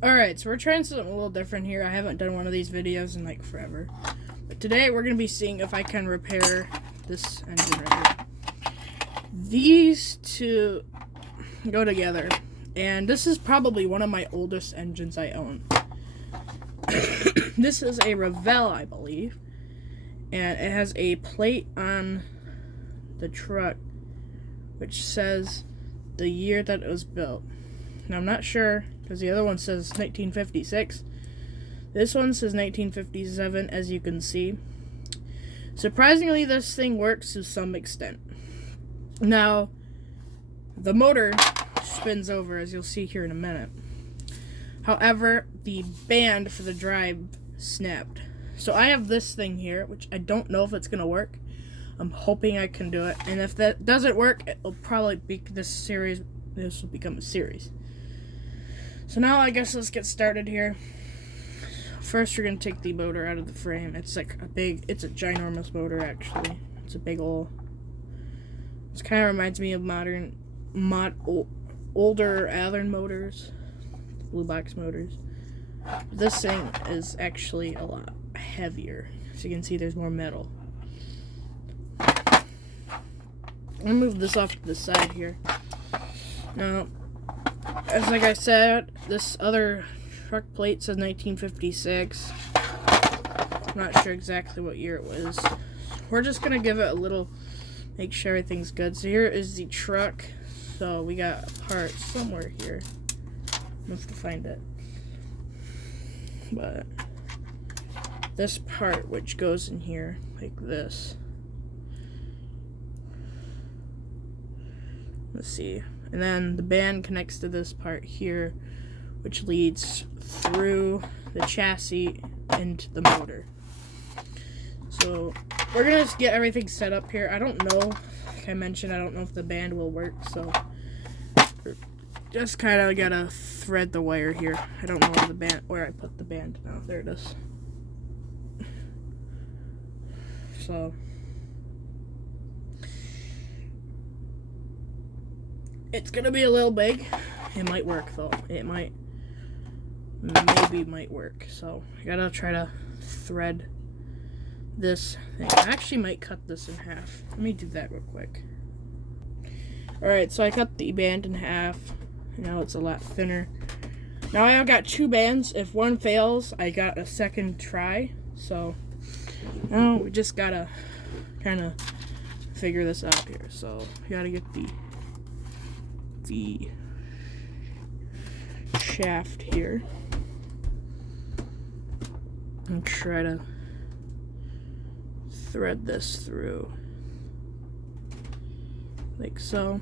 Alright, so we're trying something a little different here. I haven't done one of these videos in like forever. But today we're going to be seeing if I can repair this engine right here. These two go together. And this is probably one of my oldest engines I own. This is a Revell, I believe. And it has a plate on the truck which says the year that it was built. Now I'm not sure, because the other one says 1956. This one says 1957, as you can see. Surprisingly, this thing works to some extent. Now, the motor spins over, as you'll see here in a minute. However, the band for the drive snapped. So I have this thing here, which I don't know if it's going to work. I'm hoping I can do it. And if that doesn't work, it'll probably be this will become a series. So now I guess let's get started here. First we're going to take the motor out of the frame. It's like it's a ginormous motor actually. It's a big old, it kind of reminds me of older Allen motors, blue box motors. This thing is actually a lot heavier. As you can see, there's more metal. I'm going to move this off to the side here. Now, like I said, this other truck plate says 1956. I'm not sure exactly what year it was. We're just going to give it a little, make sure everything's good. So here is the truck. So we got a part somewhere here. I have to find it. But this part, which goes in here like this. Let's see. And then the band connects to this part here, which leads through the chassis into the motor. So we're gonna just get everything set up here. I don't know, like I mentioned, I don't know if the band will work, so we're just kind of gotta thread the wire here. I don't know where I put the band. Oh, there it is. So it's gonna be a little big. It might work though. It might work. So I gotta try to thread this thing. I actually might cut this in half. Let me do that real quick. Alright, so I cut the band in half. Now it's a lot thinner. Now I've got two bands. If one fails, I got a second try. So now we just gotta kind of figure this out here. So we gotta get the shaft here and try to thread this through like so.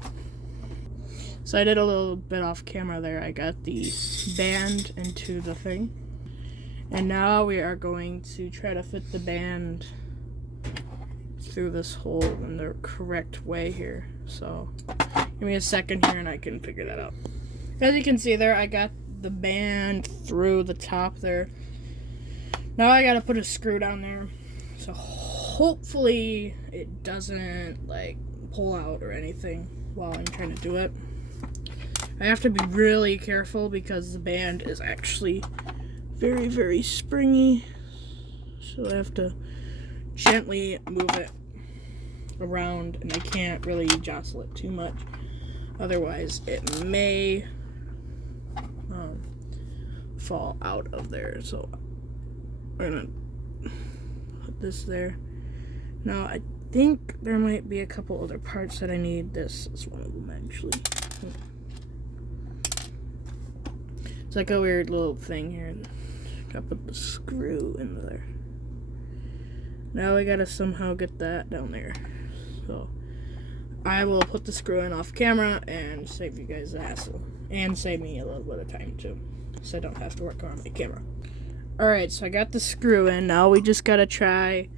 So I did a little bit off camera there. I got the band into the thing, and now we are going to try to fit the band through this hole in the correct way here. So give me a second here and I can figure that out. As you can see there, I got the band through the top there. Now I gotta put a screw down there. So hopefully it doesn't like pull out or anything while I'm trying to do it. I have to be really careful because the band is actually very, very springy. So I have to gently move it around, and I can't really jostle it too much, otherwise it may fall out of there. So we're gonna put this there. Now I think there might be a couple other parts that I need. This is one of them actually. It's like a weird little thing here. Gotta put the screw in there. Now we gotta somehow get that down there. So I will put the screw in off camera and save you guys the hassle. And save me a little bit of time too, so I don't have to work on my camera. Alright, so I got the screw in. Now we just gotta try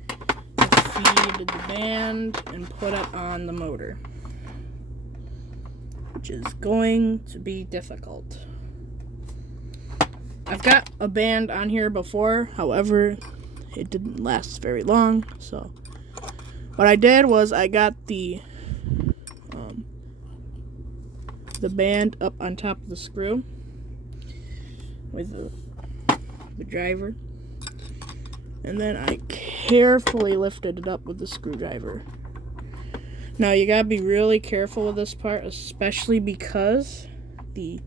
to feed the band and put it on the motor, which is going to be difficult. I've got a band on here before, however, it didn't last very long. So what I did was I got the band up on top of the screw. with the driver. And then I carefully lifted it up with the screwdriver. Now you gotta be really careful with this part, especially because the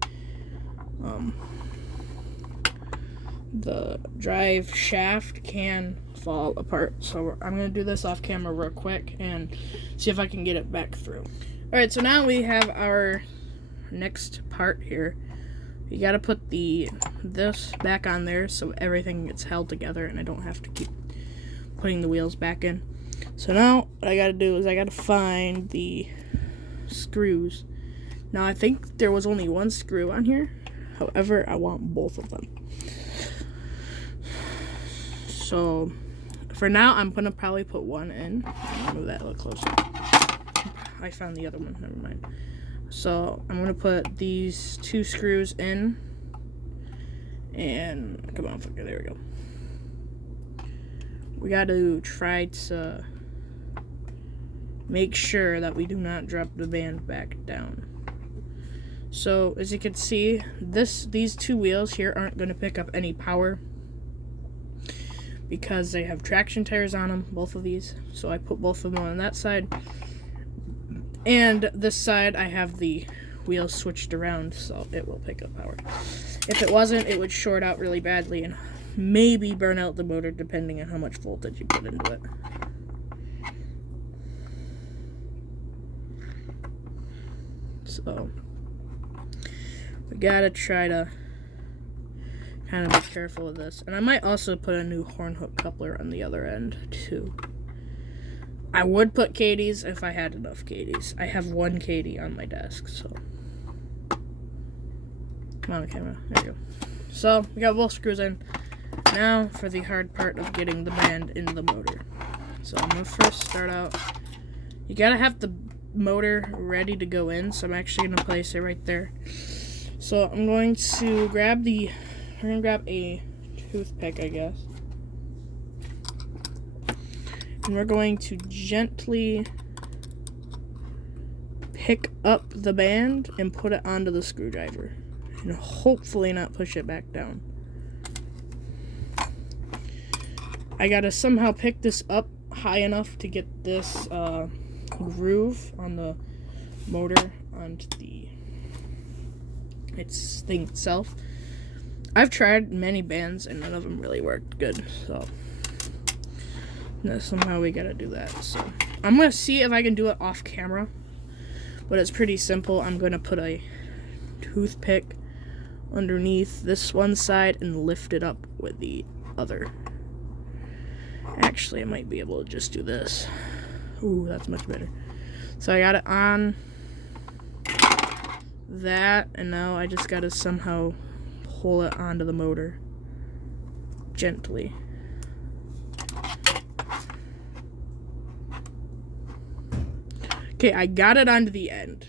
drive shaft can fall apart. So I'm gonna do this off camera real quick and see if I can get it back through. Alright, so now we have our next part here. You gotta put this back on there so everything gets held together and I don't have to keep putting the wheels back in. So now what I gotta do is I gotta find the screws. Now I think there was only one screw on here. However, I want both of them. So for now, I'm gonna probably put one in. Move that a little closer. I found the other one, never mind. So I'm gonna put these 2 screws in. And come on, fucker, there we go. We gotta try to make sure that we do not drop the band back down. So as you can see, these 2 wheels here aren't gonna pick up any power because they have traction tires on them, both of these. So I put both of them on that side. And this side, I have the wheels switched around so it will pick up power. If it wasn't, it would short out really badly and maybe burn out the motor depending on how much voltage you put into it. So we gotta try to kind of be careful with this. And I might also put a new horn hook coupler on the other end too. I would put Katie's if I had enough Katie's. I have 1 Katie on my desk, so. Come on, camera. There you go. So, we got both screws in. Now, for the hard part of getting the band into the motor. So, I'm going to first start out. You got to have the motor ready to go in, so I'm actually going to place it right there. So, I'm going to grab we're going to grab a toothpick, I guess. And we're going to gently pick up the band and put it onto the screwdriver. And hopefully not push it back down. I gotta somehow pick this up high enough to get this groove on the motor onto the thing itself. I've tried many bands and none of them really worked good, so somehow we gotta do that. So I'm gonna see if I can do it off camera, but it's pretty simple. I'm gonna put a toothpick underneath this one side and lift it up with the other. Actually, I might be able to just do this. Ooh, that's much better. So I got it on that, and now I just gotta somehow pull it onto the motor gently. Okay, I got it onto the end.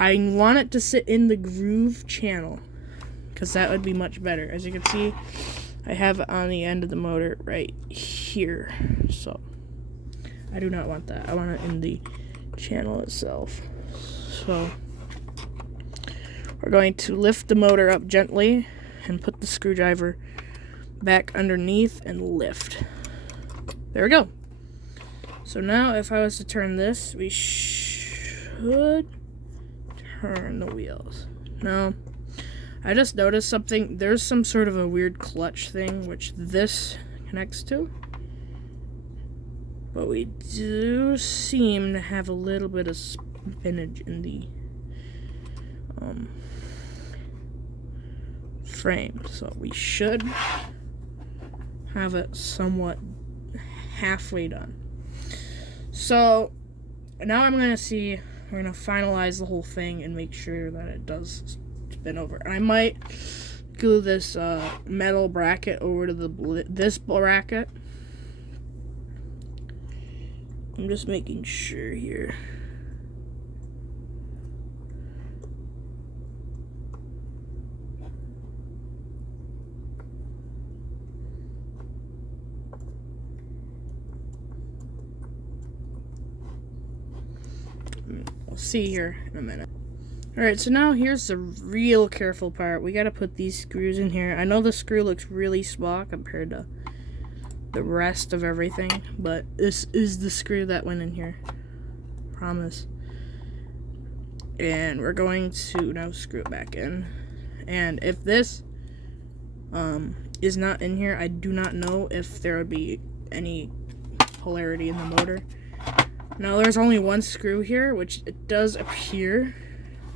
I want it to sit in the groove channel, because that would be much better. As you can see, I have it on the end of the motor right here. So, I do not want that. I want it in the channel itself. So, we're going to lift the motor up gently and put the screwdriver back underneath and lift. There we go. So now, if I was to turn this, we should turn the wheels. Now, I just noticed something. There's some sort of a weird clutch thing, which this connects to. But we do seem to have a little bit of spinach in the frame. So we should have it somewhat halfway done. So now I'm going to see, we're going to finalize the whole thing and make sure that it does spin over. And I might glue this metal bracket over to this bracket. I'm just making sure here. We'll see here in a minute. Alright, so now here's the real careful part. We gotta put these screws in here. I know the screw looks really small compared to the rest of everything, but this is the screw that went in here. Promise. And we're going to now screw it back in. And if this is not in here, I do not know if there would be any polarity in the motor. Now there's only one screw here, which it does appear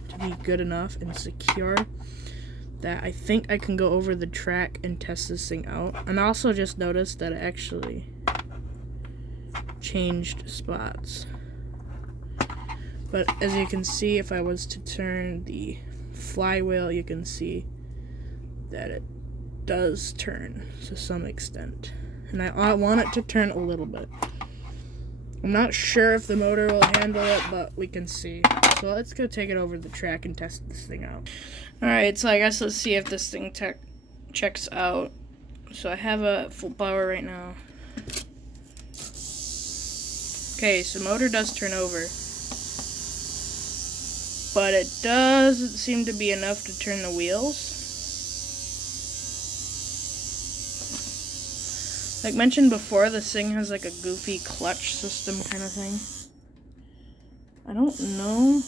to be good enough and secure that I think I can go over the track and test this thing out. And I also just noticed that it actually changed spots. But as you can see, if I was to turn the flywheel, you can see that it does turn to some extent. And I want it to turn a little bit. I'm not sure if the motor will handle it, but we can see. So let's go take it over the track and test this thing out. Alright, so I guess let's see if this thing checks out. So I have a full power right now. Okay, so motor does turn over. But it doesn't seem to be enough to turn the wheels. Like mentioned before, this thing has like a goofy clutch system kind of thing. I don't know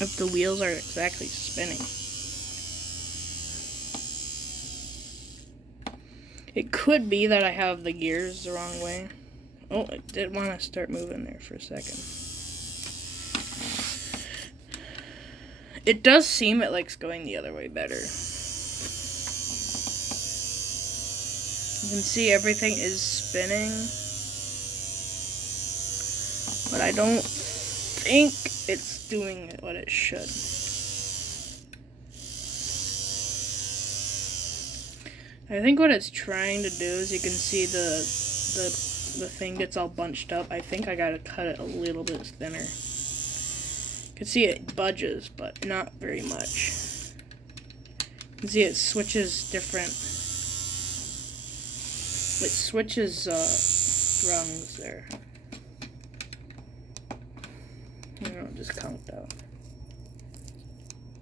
if the wheels are exactly spinning. It could be that I have the gears the wrong way. Oh, it did want to start moving there for a second. It does seem it likes going the other way better. You can see everything is spinning, but I don't think it's doing what it should. I think what it's trying to do is, you can see the thing gets all bunched up. I think I gotta cut it a little bit thinner. You can see it budges, but not very much. You can see it switches different. It switches rungs there. I don't know, just count out.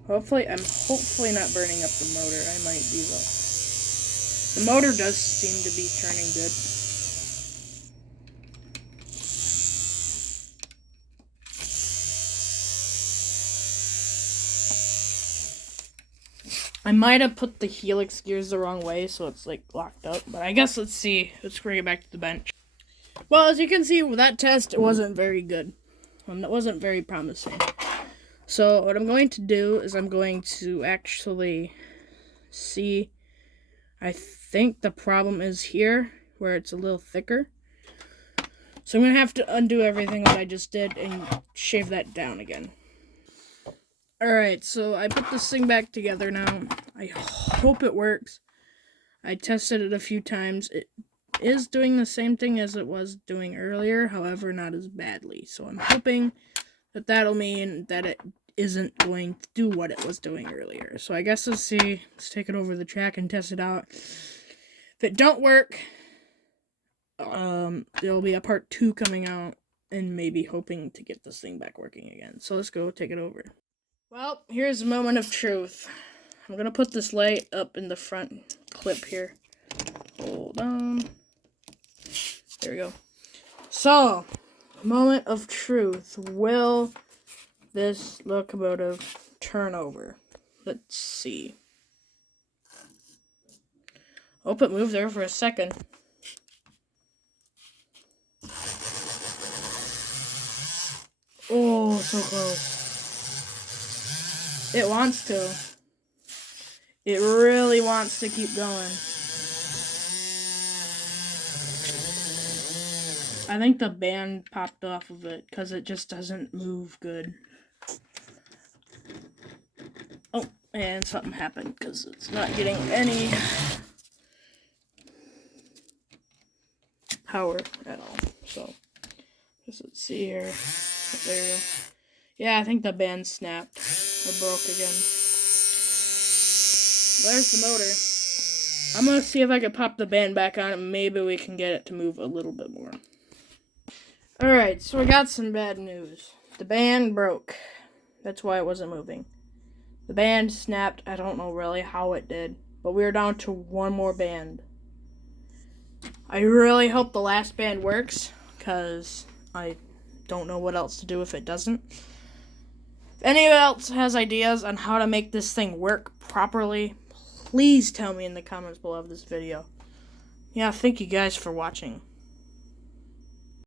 I'm hopefully not burning up the motor. I might be though. The motor does seem to be turning good. I might have put the helix gears the wrong way, so it's like locked up. But I guess let's see. Let's bring it back to the bench. Well, as you can see with that test, it wasn't very good. It wasn't very promising. So what I'm going to do is I'm going to actually see. I think the problem is here, where it's a little thicker. So I'm going to have to undo everything that I just did and shave that down again. Alright, so I put this thing back together now. I hope it works. I tested it a few times. It is doing the same thing as it was doing earlier, however, not as badly. So I'm hoping that that'll mean that it isn't going to do what it was doing earlier. So I guess let's see. Let's take it over the track and test it out. If it don't work, there'll be a part 2 coming out, and maybe hoping to get this thing back working again. So let's go take it over. Well, here's a moment of truth. I'm gonna put this light up in the front clip here. Hold on. There we go. So, moment of truth. Will this locomotive turn over? Let's see. Hope it moved there for a second. Oh, so close. It wants to. It really wants to keep going. I think the band popped off of it because it just doesn't move good. Oh, and something happened because it's not getting any power at all. So, let's see here. There we go. Yeah, I think the band snapped or broke again. There's the motor. I'm gonna see if I can pop the band back on and maybe we can get it to move a little bit more. Alright, so we got some bad news. The band broke. That's why it wasn't moving. The band snapped. I don't know really how it did. But we are down to one more band. I really hope the last band works, because I don't know what else to do if it doesn't. If anyone else has ideas on how to make this thing work properly, please tell me in the comments below this video. Yeah, thank you guys for watching.